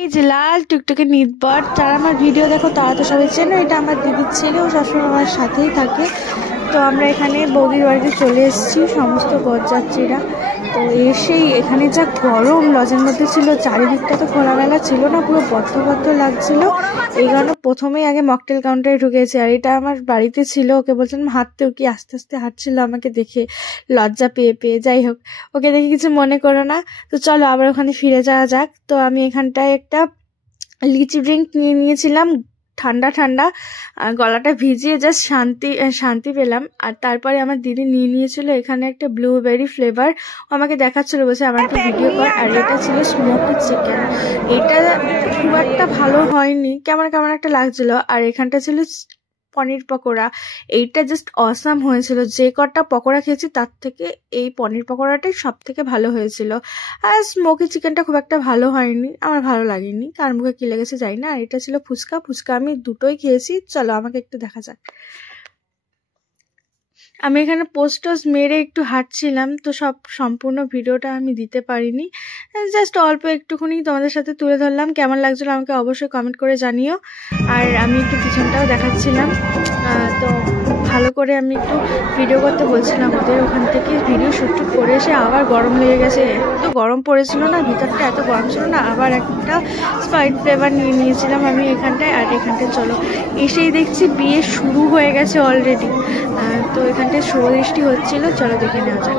এই যে লাল টুকটুকে নিদবট, যারা আমার ভিডিও দেখো তারা তো সবাই চেনো, এটা আমার দিদির ছেলে, ও সবসময় আমার সাথেই থাকে। তো আমরা এখানে বৌদির বাড়িতে চলে এসেছি সমস্ত বরযাত্রীরা। তো এসেই এখানে যা গরম লজের মধ্যে ছিল, চারিদিকটা তো খোলামেলা ছিল না, পুরো বদ্ধ বদ্ধ লাগছিল। এই কারণে প্রথমেই আগে মকটেল কাউন্টারে ঢুকেছি। আর এটা আমার বাড়িতে ছিল, ওকে বলছিলাম হাঁটতেও, কি আস্তে আস্তে হাঁটছিল আমাকে দেখে লজ্জা পেয়ে পেয়ে। যাই হোক, ওকে দেখে কিছু মনে করো না। তো চলো আবার ওখানে ফিরে যাওয়া যাক। তো আমি এখানটায় একটা লিচি ড্রিঙ্ক নিয়ে নিয়েছিলাম, ঠান্ডা ঠান্ডা, আর গলাটা ভিজিয়ে জাস্ট শান্তি পেলাম। আর তারপরে আমার দিদি নিয়ে নিয়েছিল এখানে একটা ব্লুবেরি ফ্লেভার, আমাকে দেখাচ্ছিল, বলছে আমার একটা ভিডিও কর। আর এটা ছিল স্মোকি চিকেন, এটা খুব একটা ভালো হয়নি, কেমন কেমন একটা লাগছিল। আর এখানটা ছিল পনির পকোড়া, এইটা জাস্ট অসাম হয়েছিল। যে কটা পকোড়া খেয়েছি তার থেকে এই পনির পকোড়াটাই সব থেকে ভালো হয়েছিল। আর স্মোকি চিকেনটা খুব একটা ভালো হয়নি, আমার ভালো লাগেনি, কার মুখে কি লেগেছে জানি না। আর এটা ছিল ফুচকা আমি দুটোই খেয়েছি। চলো আমাকে একটু দেখা যাক। আমি এখানে পোস্ট মেরে একটু হাঁটছিলাম, তো সম্পূর্ণ ভিডিওটা আমি দিতে পারিনি, জাস্ট অল্প একটুখানি তোমাদের সাথে তুলে ধরলাম। কেমন লাগছিল আমাকে অবশ্যই কমেন্ট করে জানিও। আর আমি একটু পিছনটাও দেখাচ্ছিলাম, তো ভালো করে আমি একটু ভিডিও করতে বলছিলাম ওদের। ওখান থেকে ভিডিও শ্যুট করে এসে আবার গরম লেগে গেছে, এত গরম পড়েছিল না, ভিতরটা এত গরম ছিল না। আবার একটা স্প্রাইট ফ্লেভার নিয়ে নিয়েছিলাম আমি এখানটায়। আর এখানটায় চলো এসেই দেখছি বিয়ে শুরু হয়ে গেছে অলরেডি। তো এখানটায় শুভদৃষ্টি হচ্ছিল, চলো দেখে নেওয়া যাক।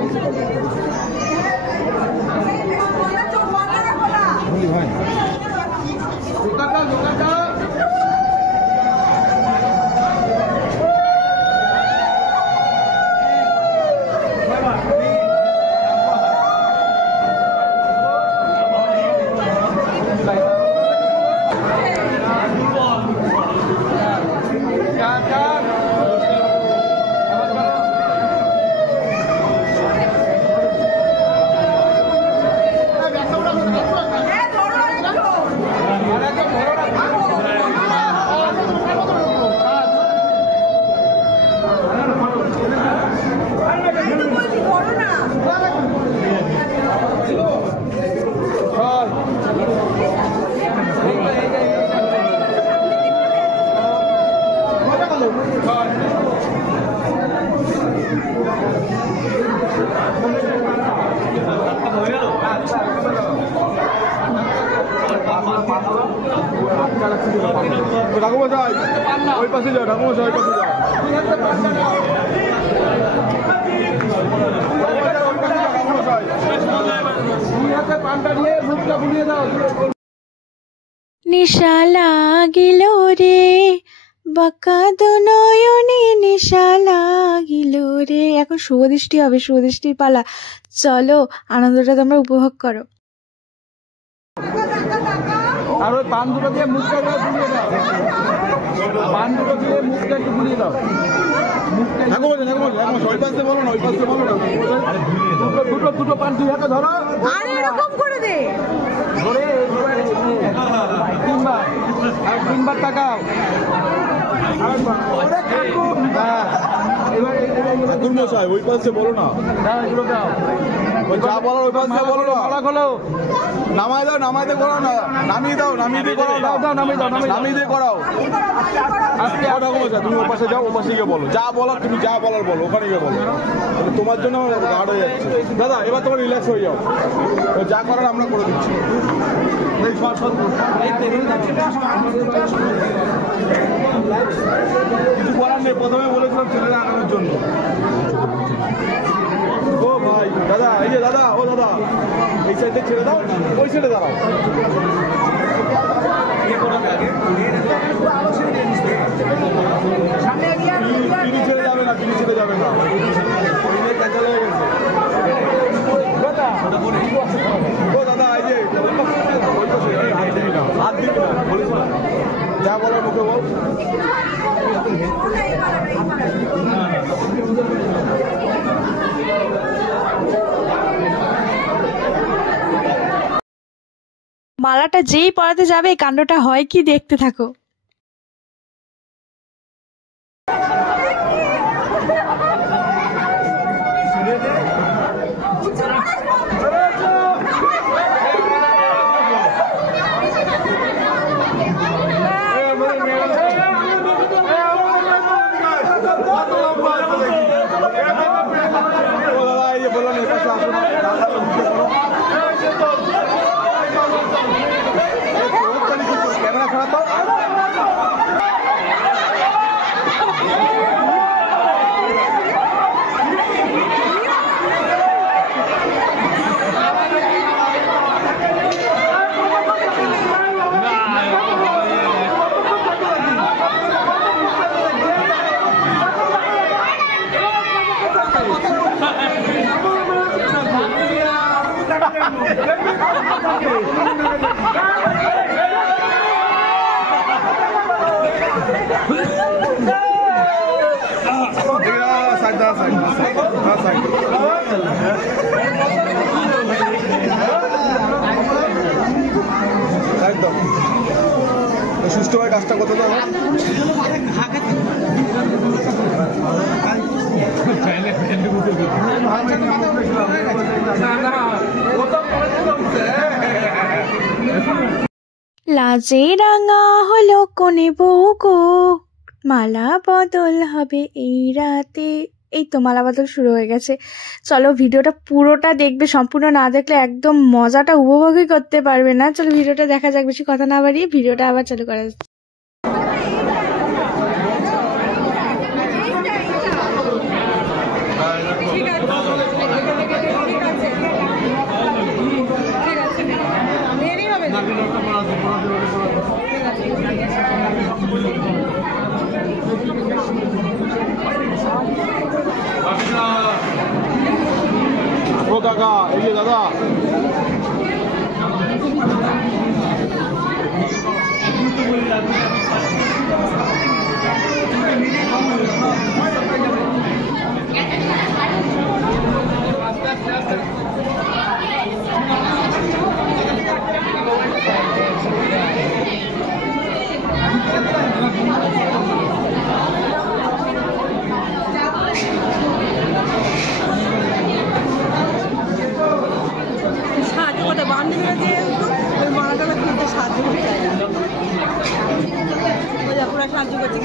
নিশা লাগিল রে বাঁকা দুনয়নে, নিশা লাগিল রে। এখন শুভদৃষ্টি হবে, শুভদৃষ্টির পালা। চলো আনন্দটা তোমরা উপভোগ করো। আর ওই পান দুটো দিয়ে মুখটা বুলিয়ে দাও, পান দুটো দিয়ে মুখটা একটু বুলিয়ে দাও। দুটো পান দুই হাতে ধরো, আর এরকম করে দে, ধরে তিনবার তাকাও। ঠাকুর মশাই ওই পাশে বলো না, যা বলার ওই পাশে বলো না। নামাই দাও, নামাইতে করাও না, নামিয়ে দাও, নামিয়ে দিয়ে করাও, নামিয়ে দিয়ে করাও। ঠাকুর মশাই তুমি ও পাশে যাও, ও পাশে গিয়ে বলো, যা বলার তুমি যা বলার বলো, ওখানে গিয়ে বলো। তোমার জন্য আমার গাঢ় হয়ে যাচ্ছে। দাদা এবার তোমার রিল্যাক্স হয়ে যাও, যা করার আমরা করে দিচ্ছি। কিছু করার নেই, প্রথমে বলেছিলাম ছেলেরা আনানোর জন্য। ও ভাই দাদা, এই যে দাদা, ও দাদা এই সাইডে ছেড়ে দাও, ওই সাইডে দাঁড়াও। তিনি ছেড়ে যাবে না, তিনি ছেড়ে যাবে না, ক্যান্সেল হয়ে গেছে। ও দাদা এই যে হাত দিবি না, বলিস না, যা বলার মুখে বল। মালাটা যেই পরাতে যাবে এই কাণ্ডটা হয় কি, দেখতে থাকো। বললো না, এপাশে আসো না, ক্যামেরা খারাপ তো। একদম সুষ্ঠুভাবে কাজটা করতে তো আমার লাজে রাঙা হলো কোনে বউ গো, মালা বদল হবে এই রাতে। এই তো মালা বদল শুরু হয়ে গেছে। চলো ভিডিওটা পুরোটা দেখবে, সম্পূর্ণ না দেখলে একদম মজাটা উপভোগই করতে পারবে না। চলো ভিডিওটা দেখা যাক, বেশি কথা না বাড়িয়ে ভিডিওটা আবার চালু করা যাচ্ছে। ও কাকা, এই যে দাদা সাহায্য করছে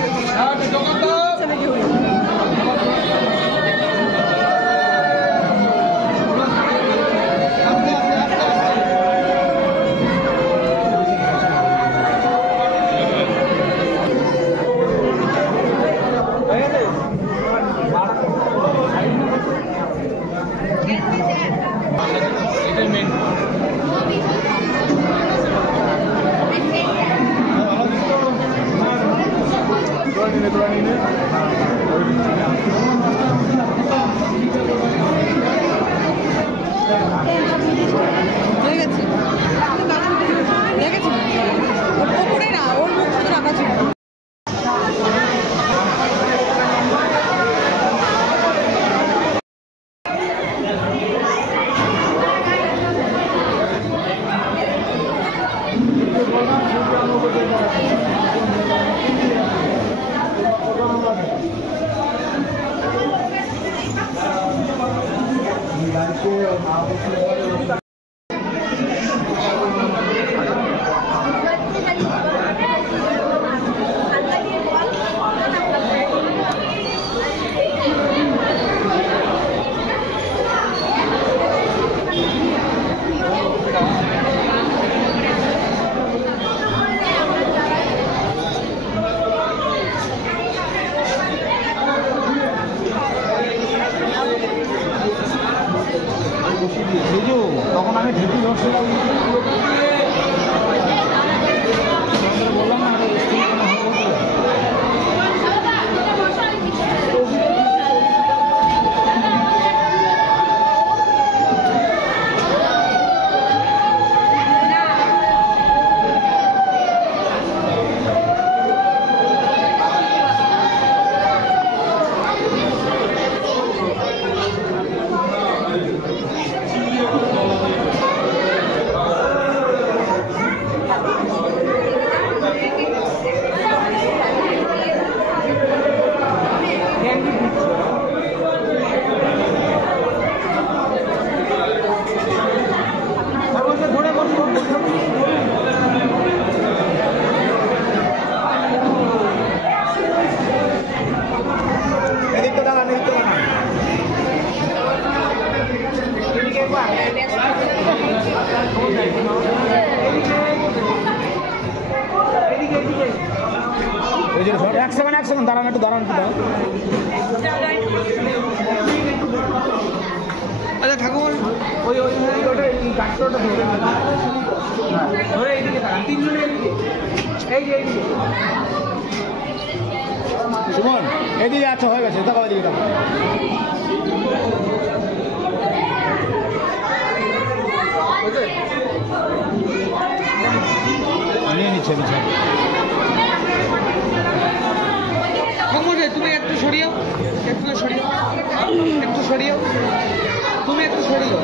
বিজু এক সেকেন্ড দাঁড়ান একটু দাঁড়ান। আচ্ছা ঠাকুর ওই গাছটা ধরে এইদিকে তিনজনে এইদিকে সুমন এদিকে আচ্ছা হয়ে গেছে দেখো এদিকে দেখো নিয়ে নিচ্ছে তুমি একটু সরিয়েও তুমি একটু সরিয়েও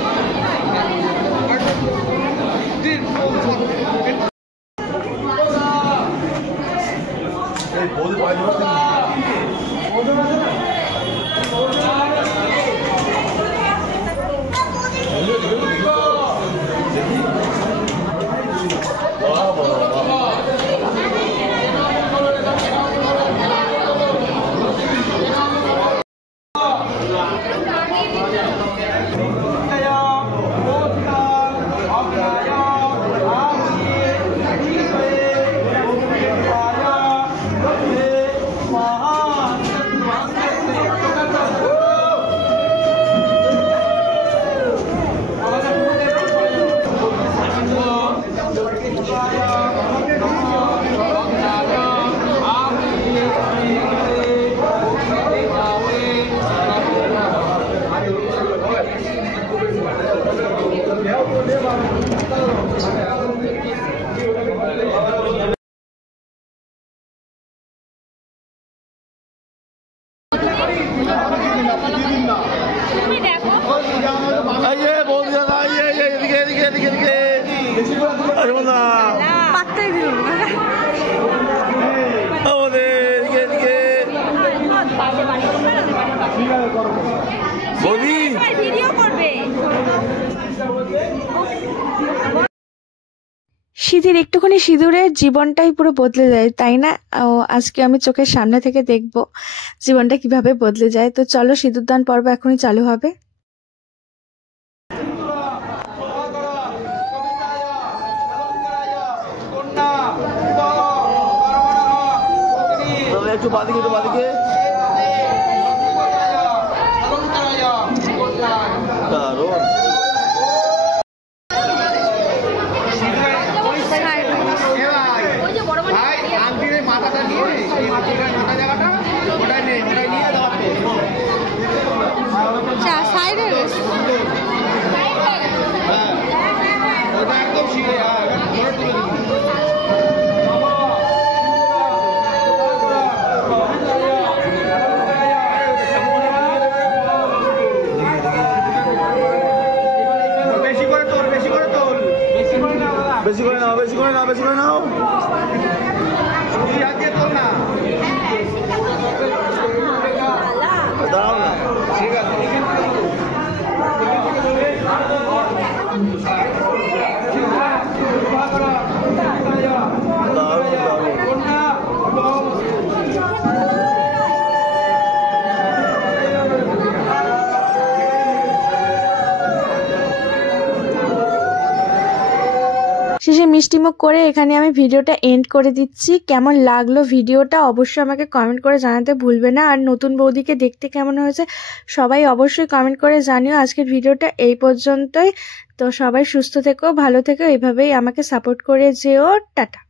সিঁথির একটুখানি সিঁদুরের জীবনটাই পুরো বদলে যায়, তাই না? আজকে আমি চোখের সামনে থেকে দেখব জীবনটা কিভাবে বদলে যায়। তো চলো, সিঁদুরদান পর্ব এখনই চালু হবে। একটু বাদিকে মাথাটা নিয়ে মাথা জায়গাটা ওটাই নিয়ে সাইডে ওটা একদম শিখে বেশি করে নাও দুই হাত দিয়ে তোল না দাও না ঠিক আছে শেষে মিষ্টিমুখ করে এখানে আমি ভিডিওটা এন্ড করে দিচ্ছি। কেমন লাগলো ভিডিওটা অবশ্যই আমাকে কমেন্ট করে জানাতে ভুলবে না। আর নতুন বৌদিকে দেখতে কেমন হয়েছে সবাই অবশ্যই কমেন্ট করে জানিও। আজকের ভিডিওটা এই পর্যন্তই। তো সবাই সুস্থ থেকো, ভালো থেকো, এইভাবেই আমাকে সাপোর্ট করে যেও। টাটা।